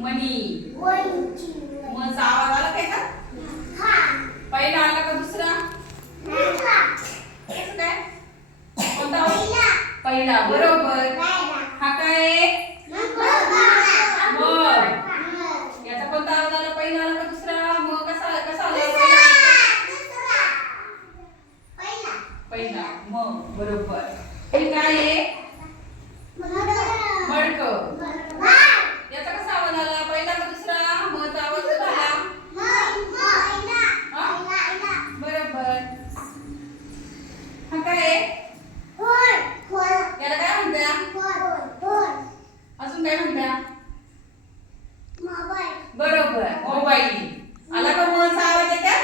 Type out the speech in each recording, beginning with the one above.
मनी मचा आवाज आला काय का? पहिला आला का दुसरा? काय कोणता? पहिला बरोबर. हा काय? याचा कोणता आवाज आला? पहिला आला का दुसरा? मग कसा कसा आला? पहिला मग बरोबर. हे काय आहे? मडकं. याचा कसा आवाज आला? पहिला का दुसरा? मचा आवाज कसा आला? बरोबर. हा काय? याला काय म्हणतात? अजून काय म्हणतात? बरोबर मोबाईल. आला का मचा आवाज येतात?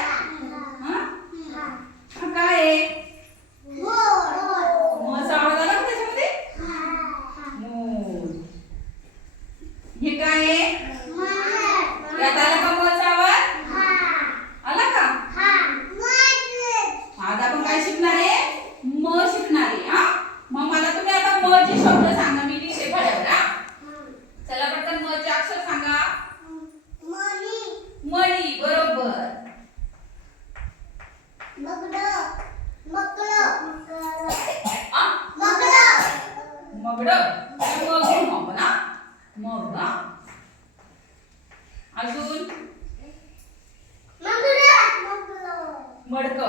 हा काय आहे? मचा आवाज आला का त्याच्यामध्ये? हे काय आहे? यात आला का मचा आवाज? आला का? आज आपण काय शिकणार आहे? म शिकणार आहे. हा मग मला तुम्ही आता म चे शब्द सांगा. मी लिहिते फळ्यावर. हा चला पटकन म चे अक्षर सांगा. मणी बरोबर. मगड मग हा अजून मडक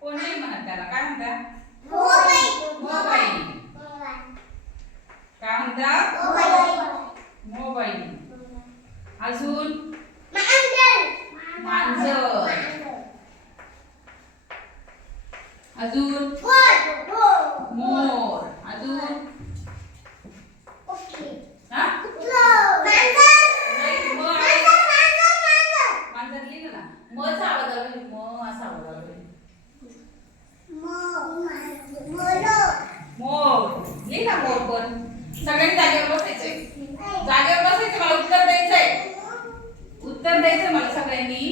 कोण नाही म्हणत त्याला. काय म्हणतात? मोबाईल. काय म्हणतात? मोबाईल. अजून मांजर. अजून मोर. अजून हा मांजर लिहिलं ना. मचा आवाज आला. म असा आवाज आला. मोर लिहिला. मोर पण सगळ्यांनी जागेवर बसायचंय. जागेवर बसायचं. मला उत्तर द्यायचंय. उत्तर द्यायचंय मला सगळ्यांनी.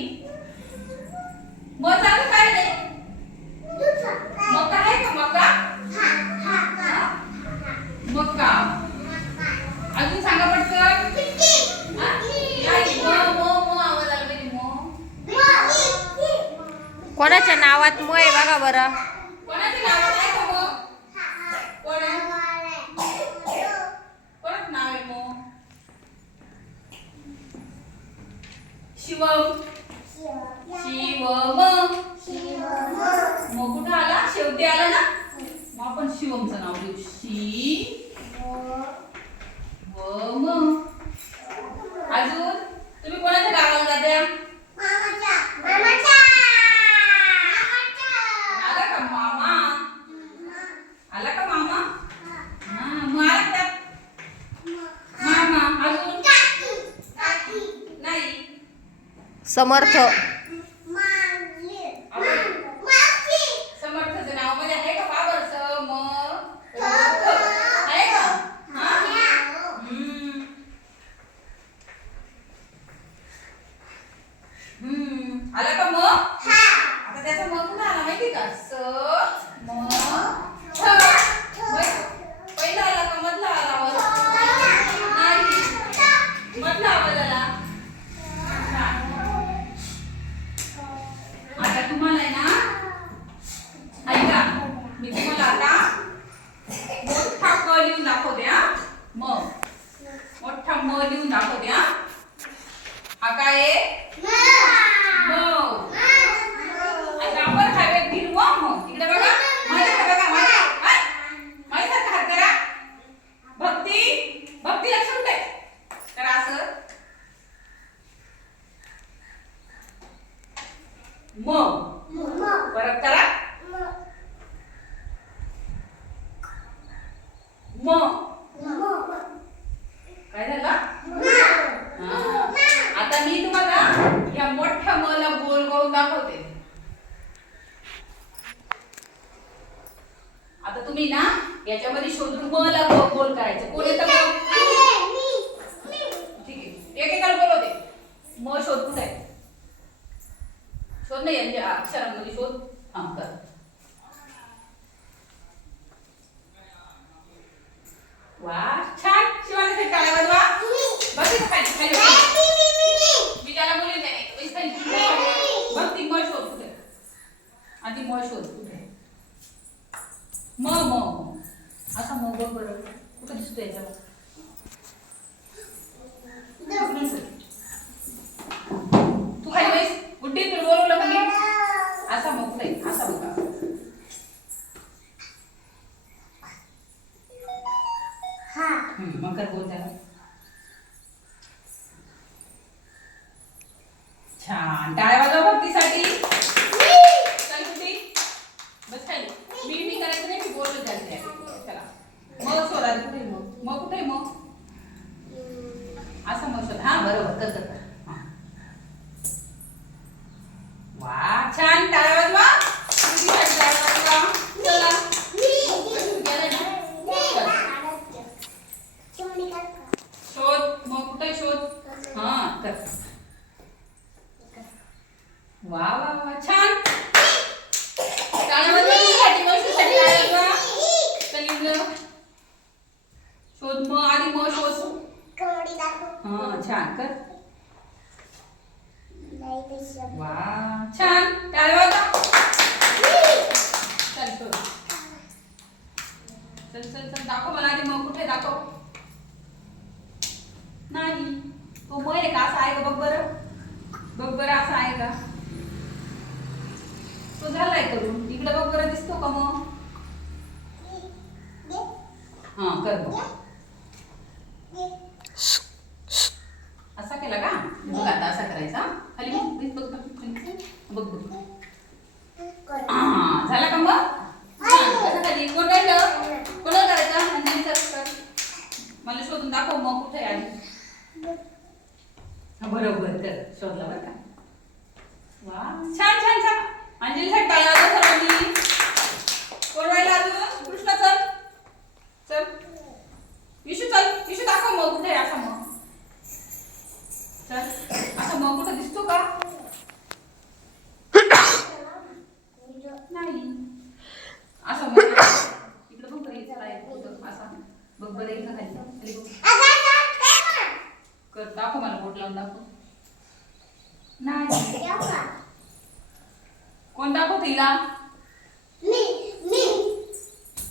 मग चालू काय नाही? मका आहे का? मका मका. अजून सांगा पटकन. आवाज आला पाहिजे. कोणाच्या नावात म आहे बघा बरं. कोणाच्या नावात आहे का मग? कोण आहे? कोणाचं नाव आहे मग? शिवम. शिवम. मग कुठं आला? शेवटी आला ना. मग आपण शिवमचं नाव देऊ. शिवम. अजून तुम्ही कोणाच्या गावाला जात्या? आला का मामा? आला का मामा? मग आला का मामा? अजून नाही. समर्थ. समर्थचं नाव मध्ये आहे का? बाबरचं आहे का? आला का मग? आता त्याचा मग कुठं आला माहिती का? पहिला आला का मधला आला आवाज? नाही. मधला आवाज आला. आता तुम्हाला आहे ना, ऐका मी तुम्हाला आता मोठा क लिहून दाखवते. मोठा म लिहून दाखवते. हा काय आहे? आता आपण हवेत फिरवू. मग इकडे बघा. माझ्याकडे बघा. माझ्यासारखा हात करा. भक्ती लक्षात दे. करा असं. परत करा. काय झालं? आता मी तुम्हाला या मोठ्या म ला गोल करून दाखवते. आता तुम्ही ना याच्यामध्ये शोधून म ला गोल करायचं. कोण येतं? ठीक आहे. एकेकाला बोलवते. म शोध कुठे आहे? शोध नाही यांच्या अक्षरांमध्ये शोध. कर. वा छान. शिवानीसाठी टाळ्या वाजवा. बघ इथं खाली खाली बघ. मी त्याला बोलले नाही बस खाली. बघ ती मळ शोध कुठे. आधी मळ शोध कुठे. म असा मग बघ बरं कुठं दिसतोय याच्याला. तू खाली बस. गुड्डी तुला बोलवलं का मी. असा मग कुठे असा बघा. मग कर बोल त्याला. छान टाळ्या वाजवा भक्तीसाठी. चल गुड्डी बस खाली. मी करायचं नाही. मी बोललो त्याला. चला मग शोधा कुठे मग कुठे मग असं मग शोध. हा बरोबर कर कर कर. हा. वा छान टाळ्या वाजवा. गुड्डीसाठी टाळ्या वाजवा. चला गेलं ना. शोध मग कुठे शोध. हा कर. वा वा वा छान. टाळ्या वाजवा गुड्डीसाठी. मस्तीसाठी टाळ्या वाजवा. कलिंग शोध मग आधी मग शोध. हा छान कर. वा छान टाळ्या वाजवा. चल शोध. चल चल चल दाखव मला आधी मग कुठे दाखव. नाही तो मग आहे का असा आहे का बघ बरं. बघ बरं असा आहे का. तो झालाय करून. इकडे बघ बरं दिसतो का मग. हा कर मग. असा केला का. बघ आता असा करायचा. खाली बघ बघ बघ बघ बघ. झाला का मग. कसं खाली कोण राहिलं. कोणाला करायचं अंजलीचा कर. मला शोधून दाखव मग कुठे आली. बरोबर कर शोधला बरं का. वा छान छान छान. अंजलीसाठी टाळ्या वाजवा सर्वांनी. कोण राहिला अजून. कृष्णा चल चल. विशू चल. विशू दाखव मग कुठे असा मग. चल असा मग कुठे दिसतो का. नाही असं मग इकडे बघ बरं. इथं आहे असा बघ बरं. इथं खाली कर. दाखव मला बोट लावून दाखव. नाही कोण दाखव तिला.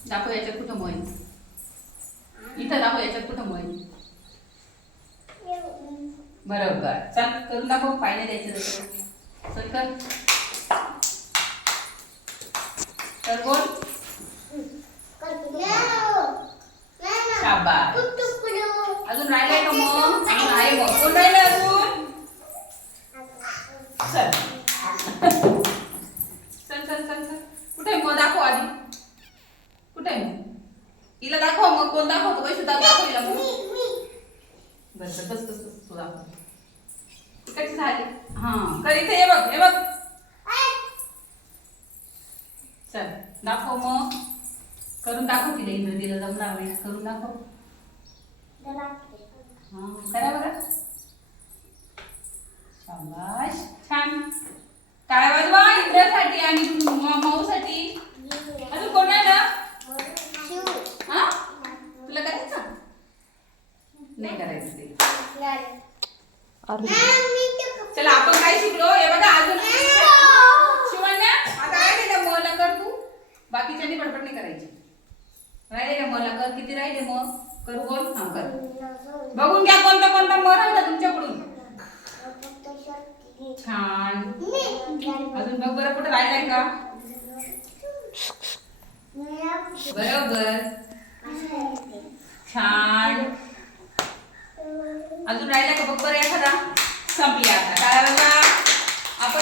दाखव याच्यात कुठं मोय. इथं दाखव याच्यात कुठं मोय. बरोबर चल करून दाखव. पाहिजे द्यायचं चल कर. तर बोल. शाबास. अजून राहिलाय का मग. अजून आहे मग. कोण राहिलं अजून. चल चल चल चल चल. कुठे मग दाखव आधी. कुठे मग हिला दाखव मग. कोण दाखवतो पैसे दाखव हिला मग. बस बस बस बस तू दाखव. कशी झाली. हा कर इथे. हे बघ हे बघ. चल दाखव मग. करून दाखव तिला. इंद्रजीला जमणार नाही. करून दाखव. हा करा बरं. शाबाश छान. टाळ्या वाजवा इंद्रसाठी आणि माऊसाठी. अजून कोण आहे ना. हा तुला करायचं नाही करायचं ते. चला आपण काय शिकलो हे बघा. अजून शिवण्या आता राहिलेलं मला कर तू. बाकीच्यांनी बडबड नाही करायची. राहिलेलं मला कर. किती राहिले मग करू बोल. हा कर. बघून घ्या कोणता कोणता मग राहिला तुमच्याकडून. छान. अजून बघ बरं कुठं राहिलाय का. बरोबर छान. अजून राहिला का बघ बरं एखादा. संपली आता.